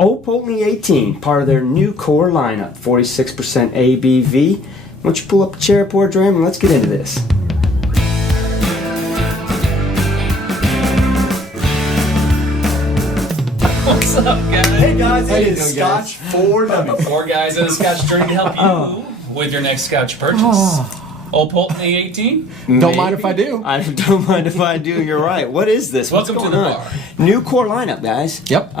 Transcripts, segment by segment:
Old Pulteney 18, part of their new core lineup, 46% ABV. Why don't you pull up a chair, pour a dram, and let's get into this. What's up, guys? Hey guys, it is Scotch for Dummies. 4 guys in a Scotch journey to help you with your next Scotch purchase. Old Pulteney 18. Don't mind if I do. I don't mind if I do. You're right. What is this? What's Welcome to going the on? bar. New core lineup, guys. Yep.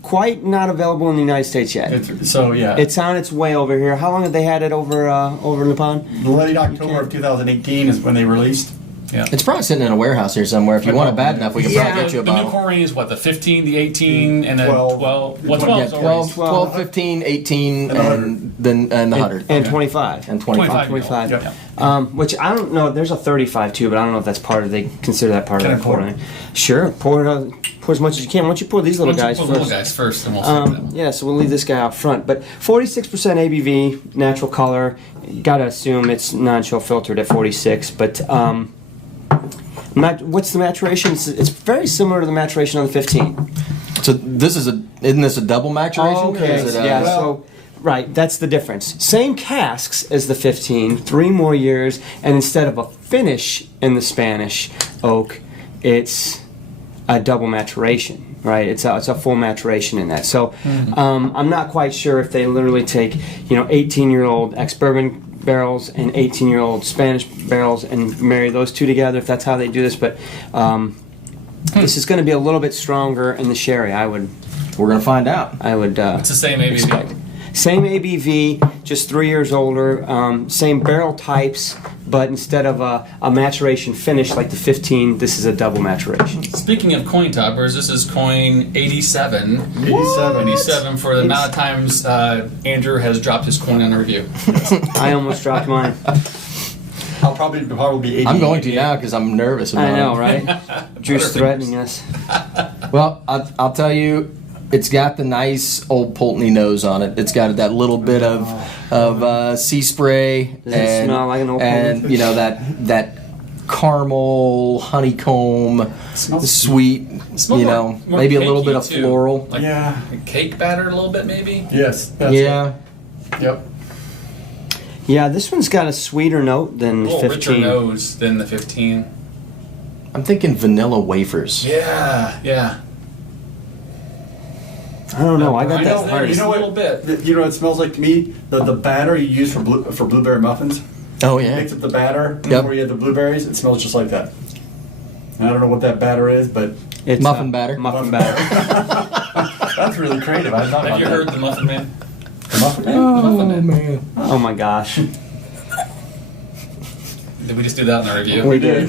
Quite not available in the United States yet. It's on its way over here. How long have they had it over in the pond? late October of 2018 is when they released. Yeah. It's probably sitting in a warehouse here somewhere. If you want it bad enough, we can probably get you a The new bottle. core range is what? The 15, the 18, and then 12. 12. Well, 12 12 Yeah, is 12, always 12, 15, 18, and the 100. And 25. And 25. 25. Yep. Which I don't know. There's a 35 too, but I don't know if that's part of. They consider that part Can of I the pour? core line. Sure. Pour as much as you can. Why don't you pour these little guys Put first? little guys first, and we'll save them. Yeah, so we'll leave this guy out front. But 46% ABV, natural color. You gotta assume it's non-chill filtered at 46. But what's the maturation? It's very similar to the maturation on the 15. So isn't this a double maturation? Oh, okay. Or is it, Yeah. So right, that's the difference. Same casks as the 15, 3 more years, and instead of a finish in the Spanish oak, it's a double maturation. Right, it's a full maturation in that. So I'm not quite sure if they literally take 18-year-old ex-bourbon barrels and 18-year-old Spanish barrels and marry those two together. If that's how they do this, but this is going to be a little bit stronger in the sherry. We're going to find out. It's the same ABV. expect. Same ABV, just 3 years older. Same barrel types, but instead of a maturation finish like the 15, this is a double maturation. Speaking of coin toppers, this is coin 87. 87 for the amount of times Andrew has dropped his coin on the review. I almost dropped mine. I'll probably be 80. I'm going to now because I'm nervous about I know, it. right? Drew's threatening us. Well, I'll tell you, it's got the nice Old Pulteney nose on it. It's got that little bit of sea spray. Does it smell like an Old And Pulteney? that caramel, honeycomb, Smells sweet, More maybe a little cakey, bit of too. floral. Like Yeah. cake batter a little bit, maybe? Yes. That's Yeah. It. Yep. Yeah, this one's got a sweeter note than A the little richer 15. nose than the 15. I'm thinking vanilla wafers. Yeah. I don't know. I got I that know, hard. you know what? a little bit. You know what it smells like to me? The batter you use for blueberry muffins. Oh, yeah. Mix up the batter Yep. before you add the blueberries. It smells just like that. And I don't know what that batter is, but It's Muffin batter. Muffin batter. that's really creative. I thought Have about you that. heard the Muffin Man? The muffin man? Muffin Man. Oh my gosh. Did we just do that in the review? We did.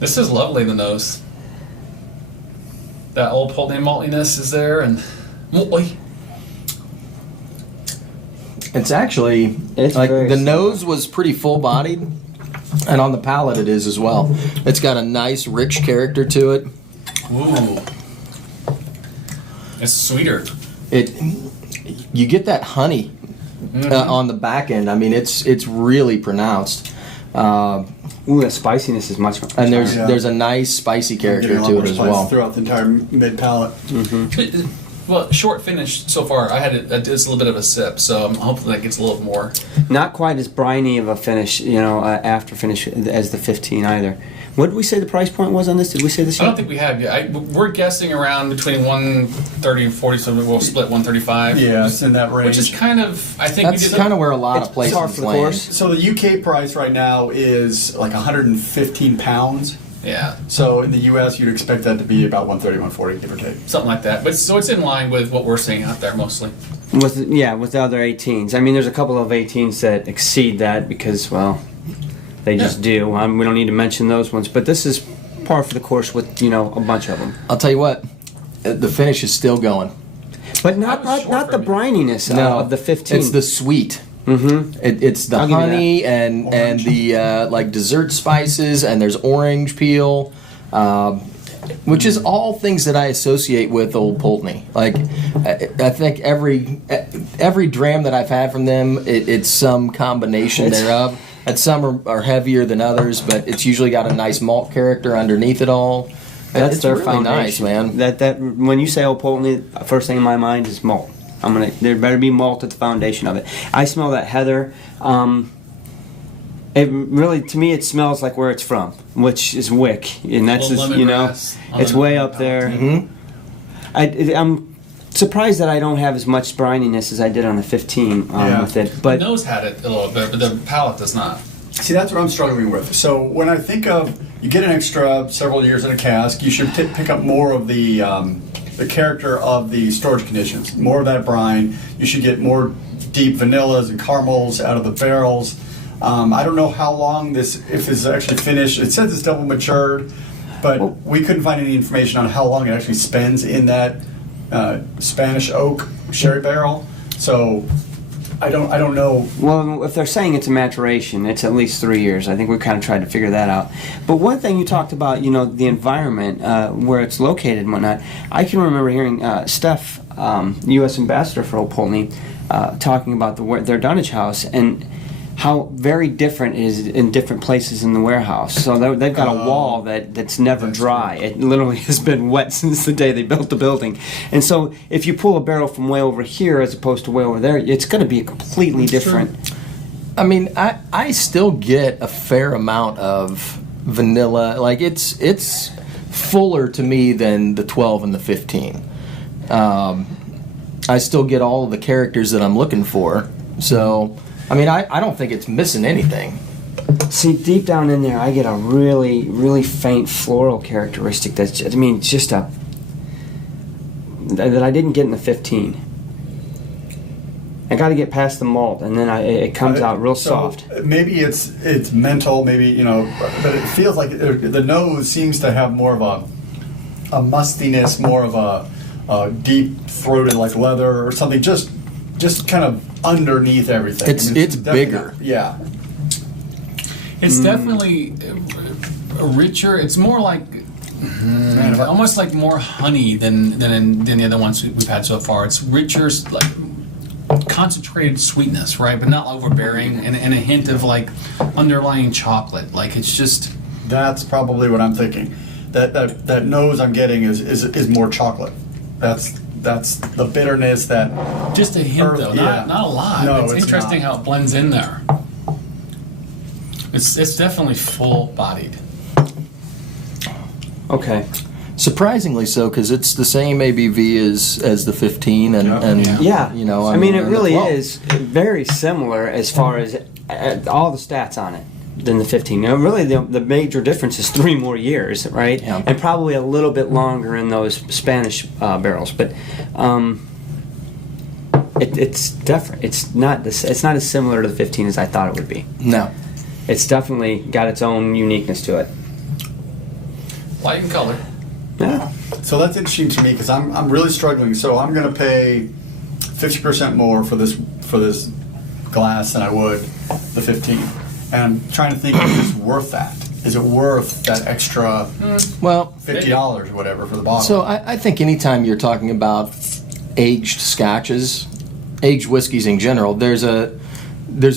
This is lovely, the nose. That old Pulteney maltiness is there, and It's actually It's like very the similar. nose was pretty full bodied, and on the palate it is as well. It's got a nice rich character to it. ooh, it's sweeter. You get that honey on the back end. I mean, it's really pronounced, Ooh, the spiciness is much more. and there's Yeah. a nice spicy character Getting a lot to more it as spice well. throughout the entire mid palate. Well, short finish so far. I had just a little bit of a sip, so I'm hoping that gets a little more. Not quite as briny of a finish, after finish as the 15 either. What did we say the price point was on this? Did we say this I yet? don't think we have yet. We're guessing around between 130 and 40, so we'll split 135. Yeah, it's in that range. Which is kind of, I think That's we did kind of where a lot It's of places par for the land. course. So the UK price right now is like 115 pounds. Yeah, So in the US, you'd expect that to be about 130, 140, give or take. something like that. But so it's in line with what we're seeing out there mostly. With the other 18s. I mean, there's a couple of 18s that exceed that because, well, they just do. We don't need to mention those ones. But this is par for the course with, a bunch of them. I'll tell you what, the finish is still going. But not That was short not for the me. brininess of the 15. It's the sweet. Mm-hmm. It's the I'll give you honey and the like dessert spices, and there's orange peel, which is all things that I associate with Old Pulteney. Like I think every dram that I've had from them, it's some combination thereof. And some are heavier than others, but it's usually got a nice malt character underneath it all. That's It's their really foundation. nice, man. That when you say Old Pulteney, first thing in my mind is malt. There better be malt at the foundation of it. I smell that heather. It really, to me, it smells like where it's from, which is Wick, and that's Little just, lemongrass on it's the way up there. I'm surprised that I don't have as much brininess as I did on the 15 with it, The but nose had it a little bit, but the palate does not. See, that's what I'm struggling with. So when I think of, you get an extra several years in a cask, you should pick up more of the character of the storage conditions, more of that brine. You should get more deep vanillas and caramels out of the barrels. I don't know how long if this is actually finished. It says it's double matured, but we couldn't find any information on how long it actually spends in that Spanish oak sherry barrel. So I don't know. well, if they're saying it's a maturation, it's at least 3 years. I think we kind of tried to figure that out. But one thing you talked about, the environment where it's located and whatnot. I can remember hearing Steph, U.S. Ambassador for Old Pulteney, talking about their dunnage house and how very different it is in different places in the warehouse. So they've got a wall that's never dry. It literally has been wet since the day they built the building. And so if you pull a barrel from way over here as opposed to way over there, it's going to be a completely different. I mean, I still get a fair amount of vanilla. Like it's fuller to me than the 12 and the 15. I still get all of the characters that I'm looking for. So, I mean, I don't think it's missing anything. See, deep down in there, I get a really, really faint floral characteristic that's, just that I didn't get in the 15. I got to get past the malt, and then it comes out real soft. Maybe it's mental, maybe, but it feels like the nose seems to have more of a mustiness, more of a deep-throated like leather or something, just kind of underneath everything. It's bigger. Yeah. It's definitely richer. It's more like almost like more honey than the other ones we've had so far. It's richer, like concentrated sweetness, right? But not overbearing, and a hint of like underlying chocolate. Like it's just. That's probably what I'm thinking. That nose I'm getting is more chocolate. That's the bitterness that. Just a hint, though, not a lot. No, it's interesting not. how it blends in there. It's definitely full-bodied. Okay. Surprisingly so, because it's the same ABV as the 15, and Yeah. I mean, it and the really 12. is very similar as far as all the stats on it than the 15. Really, the major difference is 3 more years, right? Yeah. And probably a little bit longer in those Spanish barrels, but it's different. It's not as similar to the 15 as I thought it would be. No. It's definitely got its own uniqueness to it. Light in color. Yeah. So that's interesting to me because I'm really struggling. So I'm going to pay 50% more for this glass than I would the 15, and I'm trying to think if it's worth that. Is it worth that extra Well, $50 or whatever for the bottle? so I think anytime you're talking about aged scotches, aged whiskeys in general, there's a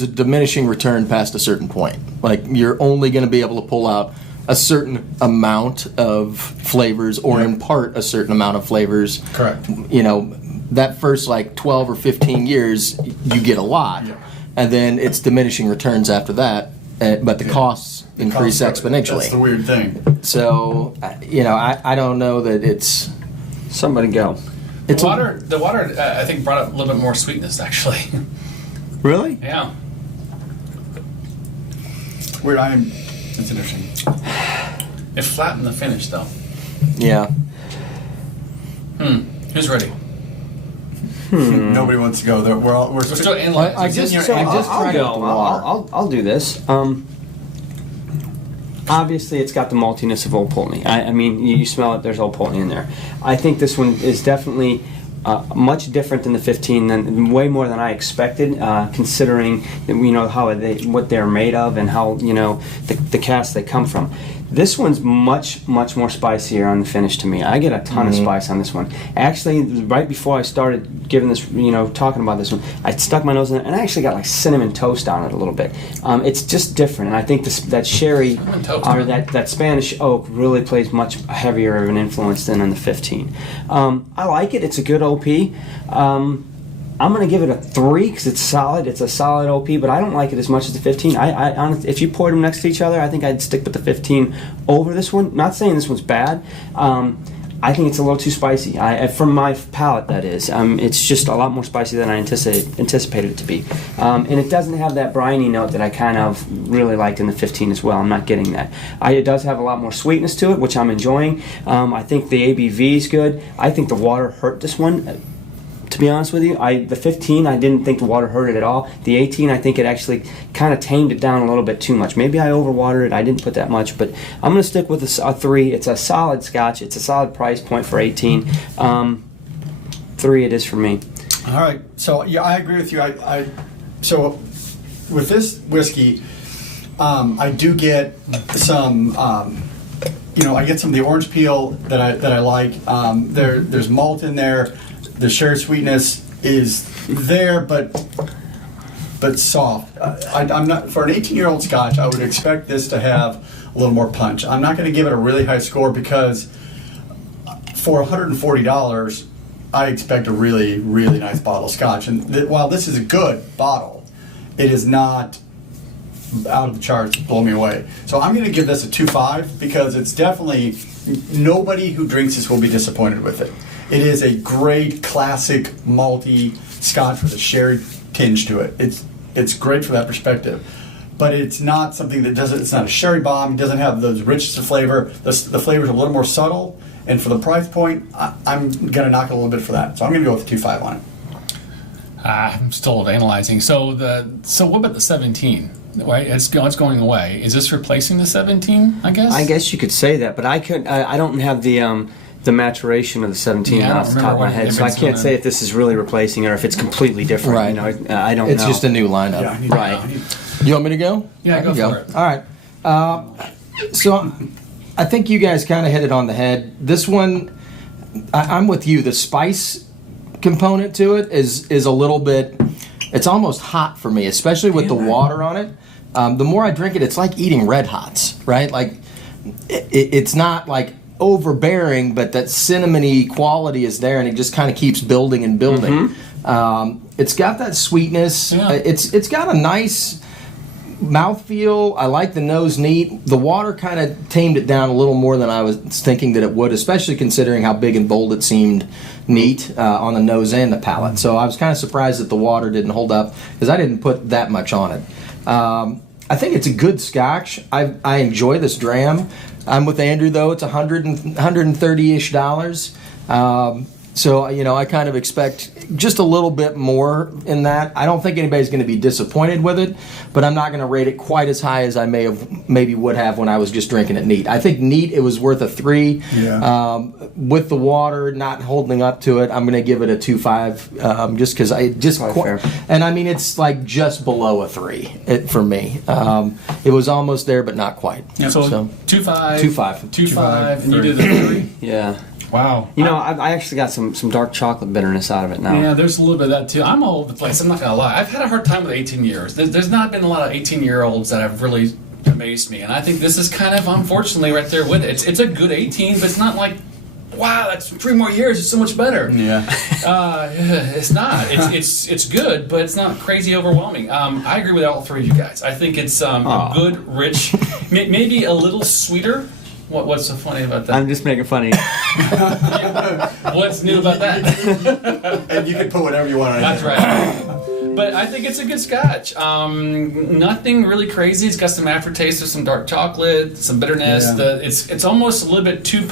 diminishing return past a certain point. Like you're only going to be able to pull out a certain amount of flavors or impart a certain amount of flavors. Correct. That first like 12 or 15 years, you get a lot. Yeah. And then it's diminishing returns after that, but the costs increase exponentially. That's the weird thing. So, I don't know that it's... Somebody go. The water, I think, brought up a little bit more sweetness, actually. Really? Yeah. Weird. It's interesting. It flattened the finish, though. Yeah. Who's ready? Nobody wants to go there. We're still analyzing. I just So tried I'll it go. with the water. I'll do this. Obviously, it's got the maltiness of Old Pulteney. I mean, you smell it. There's Old Pulteney in there. I think this one is definitely much different than the 15, way more than I expected, considering how what they're made of and how the casks they come from. This one's much more spicier on the finish to me. I get a ton of spice on this one. Actually, right before I started giving this, talking about this one, I stuck my nose in it, and I actually got like cinnamon toast on it a little bit. It's just different, and I think that sherry or that Spanish oak really plays much heavier of an influence than on the 15. I like it. It's a good OP. I'm going to give it a 3 because it's solid. It's a solid OP, but I don't like it as much as the 15. I honestly, if you poured them next to each other, I think I'd stick with the 15 over this one. Not saying this one's bad. I think it's a little too spicy. From my palate, that is. It's just a lot more spicy than I anticipated it to be. And it doesn't have that briny note that I kind of really liked in the 15 as well. I'm not getting that. It does have a lot more sweetness to it, which I'm enjoying. I think the ABV is good. I think the water hurt this one. To be honest with you, the 15, I didn't think the water hurt it at all. The 18, I think it actually kind of tamed it down a little bit too much. Maybe I overwatered it. I didn't put that much, but I'm going to stick with a 3. It's a solid Scotch. It's a solid price point for 18. 3 it is for me. All right. So yeah, I agree with you. So with this whiskey, I do get some. I get some of the orange peel that I like. There's malt in there. The sherry sweetness is there, but soft. I'm not for an 18-year-old Scotch. I would expect this to have a little more punch. I'm not going to give it a really high score because for $140, I expect a really nice bottle of Scotch. And while this is a good bottle, it is not out of the charts. Blow me away. So I'm going to give this a 2.5 because it's definitely nobody who drinks this will be disappointed with it. It is a great classic malty Scotch with a sherry tinge to it. It's great for that perspective, but it's not something that doesn't. It's not a sherry bomb. It doesn't have those richness of flavor. The flavor is a little more subtle, and for the price point, I'm gonna knock it a little bit for that. So I'm gonna go with the 2.5 on it. I'm still analyzing. So what about the 17? Right, it's going away. Is this replacing the 17? I guess. I guess you could say that, but I don't have the maturation of the 17 off the top of my head, so I can't say if this is really replacing it or if it's completely different. Right. I don't know. It's just a new lineup. Yeah, right. You want me to go? Yeah, go for it. All right. So I think you guys kind of hit it on the head. This one, I'm with you. The spice component to it is a little bit. It's almost hot for me, especially with the water on it. The more I drink it, it's like eating Red Hots, right? Like it's not like overbearing, but that cinnamony quality is there, and it just kind of keeps building and building. It's got that sweetness. Yeah. It's got a nice mouthfeel. I like the nose neat. The water kind of tamed it down a little more than I was thinking that it would, especially considering how big and bold it seemed neat on the nose and the palate. So I was kind of surprised that the water didn't hold up because I didn't put that much on it. I think it's a good Scotch. I enjoy this dram. I'm with Andrew though. It's $130-ish. So I kind of expect just a little bit more in that. I don't think anybody's going to be disappointed with it, but I'm not going to rate it quite as high as I maybe would have when I was just drinking it neat. I think neat it was worth a 3. Yeah. With the water not holding up to it, I'm going to give it a 2.5 just because and I mean it's like just below a 3 for me. It was almost there, but not quite. Yeah, so 2.5, 2.5, and you did the 3. Yeah. Wow. I actually got some dark chocolate bitterness out of it now. Yeah, there's a little bit of that too. I'm all over the place. I'm not going to lie. I've had a hard time with 18 years. There's not been a lot of 18-year-olds that have really amazed me. And I think this is kind of, unfortunately, right there with it. It's a good 18, but it's not like, wow, that's 3 more years. It's so much better. Yeah. It's not. It's good, but it's not crazy overwhelming. I agree with all 3 of you guys. I think it's a good, rich, maybe a little sweeter. What's so funny about that? I'm just making funny. What's new about that? And you can put whatever you want on it. That's right. But I think it's a good Scotch. Nothing really crazy. It's got some aftertaste of some dark chocolate, some bitterness. Yeah. It's almost a little bit too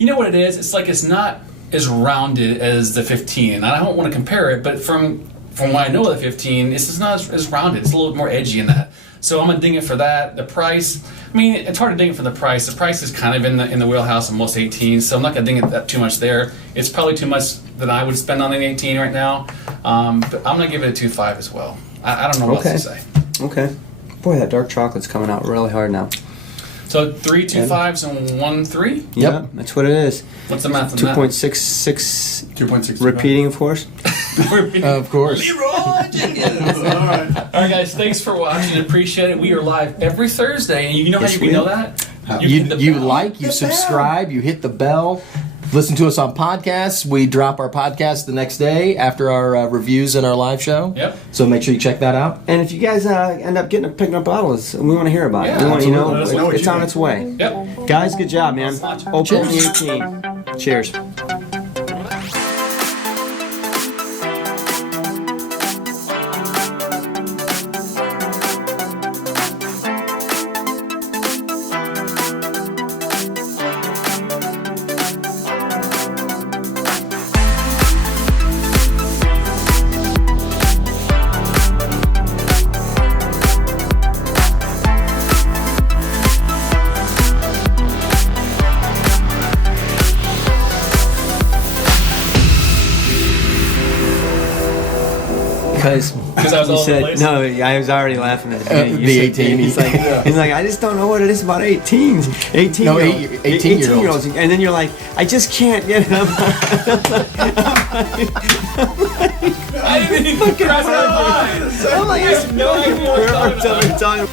You know what it is? It's like it's not as rounded as the 15. And I don't want to compare it, but from what I know of the 15, it's just not as rounded. It's a little bit more edgy in that. So I'm gonna ding it for that. The price, I mean, it's hard to ding it for the price. The price is kind of in the wheelhouse of most 18s, so I'm not gonna ding it that too much there. It's probably too much that I would spend on an 18 right now, but I'm gonna give it a 2.5 as well. I don't know what else to say. Okay. Boy, that dark chocolate's coming out really hard now. So 3 2 5s and 1 3. Yeah, that's what it is. What's the math on 2.66. 2.6. Repeating, of course. that? Of course. All right. All right, guys. Thanks for watching. Appreciate it. We are live every Thursday, and you know Yes, how you we can know are. that? You, hit the you bell. like, you subscribe, you hit the bell. Listen to us on podcasts. We drop our podcast the next day after our reviews and our live show. Yep. So make sure you check that out. And if you guys end up picking up bottles, we want to hear about it. Yeah, We want absolutely. Let us know what it's you on think. its way. Yep. Guys, good job, man. Old Cheers. Pulteney 18. Cheers. Because I was he all over the said, place? no, I was already laughing at the beginning. You The said- 18. He's like, I just don't know what it is about 18s. 18 No, year 18-year-olds. And then you're like, I just can't get it. I didn't even cross my mind. I'm like, I have no idea what I'm talking about. talking